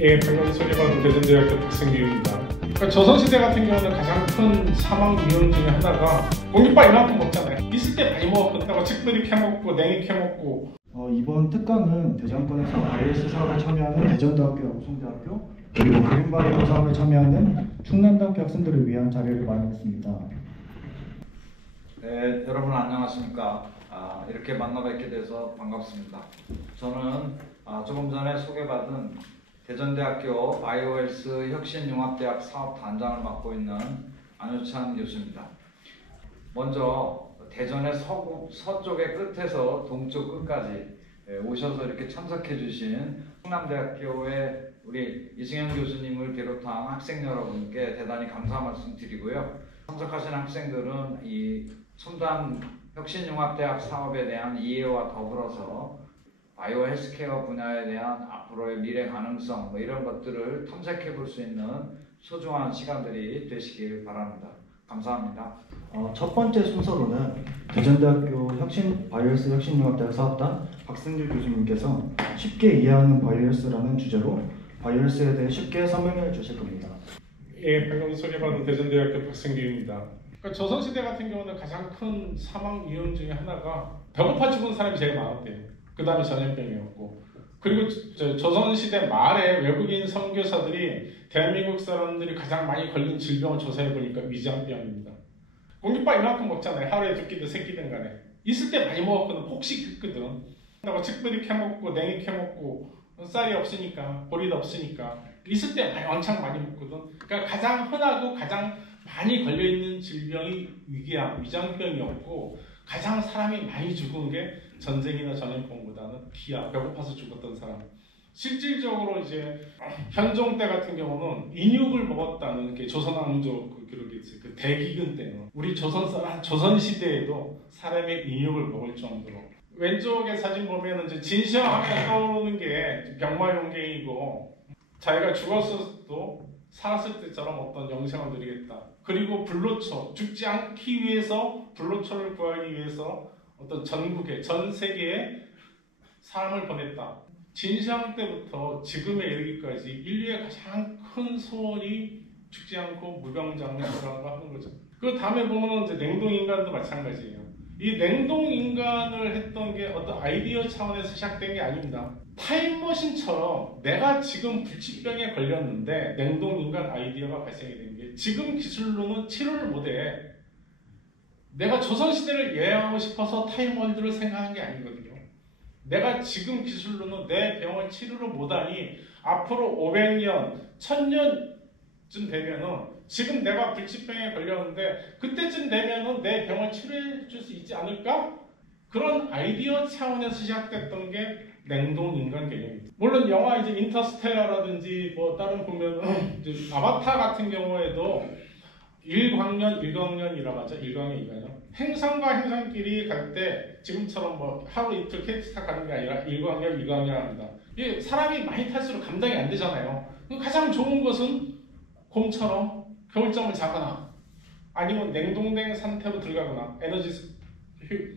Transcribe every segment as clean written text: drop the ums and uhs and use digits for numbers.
예, 방금 소개받은 대전대학교 학생교육입니다. 그러니까 조선시대 같은 경우는 가장 큰 사망 위험 중에 하나가 공깃밥 이만큼 먹잖아요. 있을 때 많이 먹었다고 측들이 캐먹고 냉이 캐먹고. 이번 특강은 대전권에서 IS 사업에 참여하는 대전대학교, 우송대학교, 그리고 그린바이오 사업에 참여하는 충남대학교 학생들을 위한 자료를 마련했습니다. 네, 여러분 안녕하십니까. 이렇게 만나 뵙게 돼서 반갑습니다. 저는 조금 전에 소개받은 대전대학교 바이오헬스 혁신융합대학 사업단장을 맡고 있는 안효찬 교수입니다. 먼저 대전의 서쪽의 끝에서 동쪽 끝까지 오셔서 이렇게 참석해 주신 충남대학교의 우리 이승현 교수님을 비롯한 학생 여러분께 대단히 감사 말씀 드리고요. 참석하신 학생들은 이 첨단 혁신융합대학 사업에 대한 이해와 더불어서 바이오 헬스케어 분야에 대한 앞으로의 미래 가능성 이런 것들을 탐색해 볼 수 있는 소중한 시간들이 되시길 바랍니다. 감사합니다. 첫 번째 순서로는 대전대학교 바이오헬스 혁신융합대학 사업단 박승길 교수님께서 쉽게 이해하는 바이오헬스라는 주제로 바이오헬스에 대해 쉽게 설명해 주실 겁니다. 예, 방금 소개받은 대전대학교 박승규입니다. 그러니까 조선시대 같은 경우는 가장 큰 사망 위험 중에 하나가 배고파 죽은 사람이 제일 많았대요. 그 다음에 전염병이었고, 그리고 조선시대 말에 외국인 선교사들이 대한민국 사람들이 가장 많이 걸린 질병을 조사해보니까 위장병입니다. 공깃밥 이만큼 먹잖아요. 하루에 2끼든 3끼든 간에. 있을 때 많이 먹었거든. 폭식했거든. 측들이 캐먹고 냉이 캐먹고 쌀이 없으니까, 보리도 없으니까 있을 때 왕창 많이 먹거든. 그러니까 가장 흔하고 가장 많이 걸려있는 질병이 위장병이었고, 가장 사람이 많이 죽은 게 전쟁이나 전염병보다는 기아, 배고파서 죽었던 사람. 실질적으로 이제 현종 때 같은 경우는 인육을 먹었다는 게 조선왕조 기록이 있어요. 그 대기근 때는 우리 조선 시대에도 사람의 인육을 먹을 정도로. 왼쪽에 사진 보면은 이제 진시황하면 떠오르는 게 병마용계이고, 자기가 죽었어도 살았을 때처럼 어떤 영생을 누리겠다. 그리고 불로초, 죽지 않기 위해서 불로초를 구하기 위해서 어떤 전 세계에 사람을 보냈다. 진시황 때부터 지금에 이르기까지 인류의 가장 큰 소원이 죽지 않고 무병장수라고 하는 거죠. 그 다음에 보면은 이제 냉동인간도 마찬가지예요. 이 냉동인간을 했던 게 어떤 아이디어 차원에서 시작된 게 아닙니다. 타임머신처럼 내가 지금 불치병에 걸렸는데 냉동인간 아이디어가 발생이 된 게 지금 기술로는 치료를 못해. 내가 조선시대를 여행하고 싶어서 타임월드를 생각한 게 아니거든요. 내가 지금 기술로는 내 병을 치료를 못하니 앞으로 500년, 1000년쯤 되면은 지금 내가 불치병에 걸렸는데 그때쯤 되면은 내 병을 치료해 줄 수 있지 않을까? 그런 아이디어 차원에서 시작됐던 게 냉동인간 개념입니다. 물론 영화 이제 인터스텔라라든지 뭐 다른 보면 이제 아바타 같은 경우에도 일광년이라고 하죠. 일광년, 이광년. 행성과 행성끼리 갈 때 지금처럼 뭐 하루 이틀 캐스타 가는 게 아니라 일광년 합니다. 이게 사람이 많이 탈수록 감당이 안 되잖아요. 가장 좋은 것은 곰처럼 겨울잠을 자거나 아니면 냉동된 상태로 들어가거나 에너지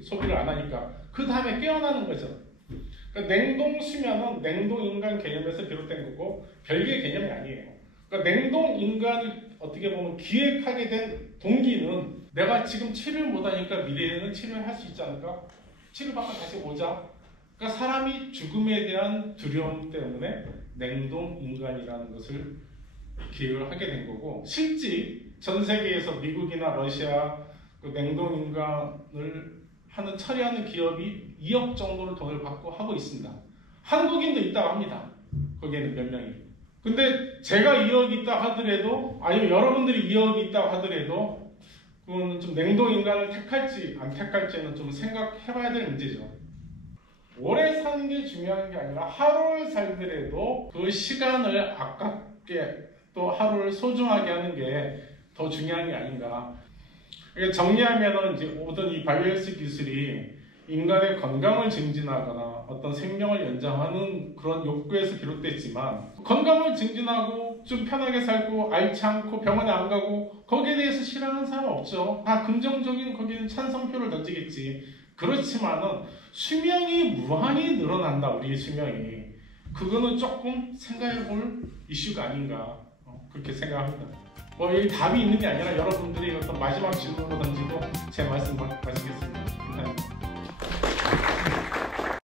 소비를 안 하니까 그 다음에 깨어나는 거죠. 그러니까 냉동수면은 냉동인간 개념에서 비롯된 거고 별개의 개념이 아니에요. 그러니까 냉동인간을 어떻게 보면 기획하게 된 동기는 내가 지금 치료를 못하니까 미래에는 치료를 할 수 있지 않을까? 치료받고 다시 오자. 그러니까 사람이 죽음에 대한 두려움 때문에 냉동인간이라는 것을 기획을 하게 된 거고, 실제 전 세계에서 미국이나 러시아 그 냉동인간을 처리하는 기업이 2억 정도를 돈을 받고 하고 있습니다. 한국인도 있다고 합니다. 거기에는 몇 명이. 근데 제가 2억이 있다 하더라도, 아니면 여러분들이 2억이 있다 하더라도 그건 좀 냉동인간을 택할지 안 택할지는 좀 생각해봐야 될 문제죠. 오래 사는 게 중요한 게 아니라 하루를 살더라도 그 시간을 아깝게 또 하루를 소중하게 하는 게 더 중요한 게 아닌가. 정리하면은 이제 모든 이 바이오헬스 기술이 인간의 건강을 증진하거나 어떤 생명을 연장하는 그런 욕구에서 비롯됐지만, 건강을 증진하고 좀 편하게 살고 앓지 않고 병원에 안 가고 거기에 대해서 싫어하는 사람 없죠. 다 긍정적인 거기는 찬성표를 던지겠지. 그렇지만은 수명이 무한히 늘어난다. 우리의 수명이. 그거는 조금 생각해볼 이슈가 아닌가 그렇게 생각합니다. 뭐 여기 답이 있는 게 아니라 여러분들이 어떤 마지막 질문으로 던지고 제 말씀 마치겠습니다. 감사합니다.